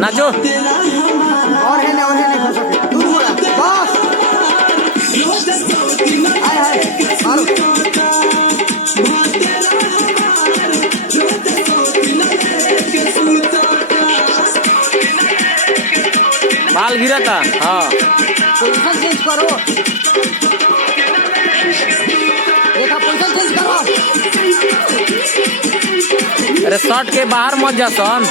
नाचो। और है नहीं हो सके दूर बोला बस हाय हाय मारो बाल गिरा था। हाँ पोजीशन चेंज करो देखा पोजीशन चेंज करो अरे शर्ट के बाहर मत जा सन।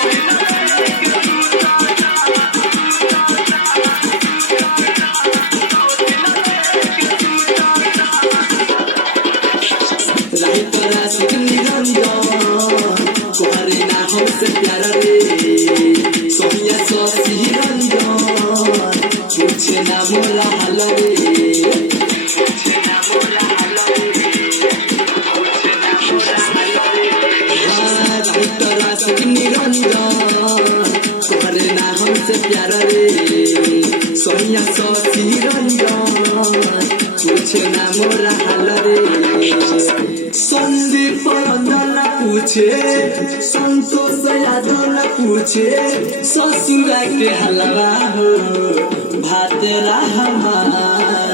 सोनिया सोसी संदीप पूछे संतोष यादव पूछे ससुरा के हलवा हो भात हमार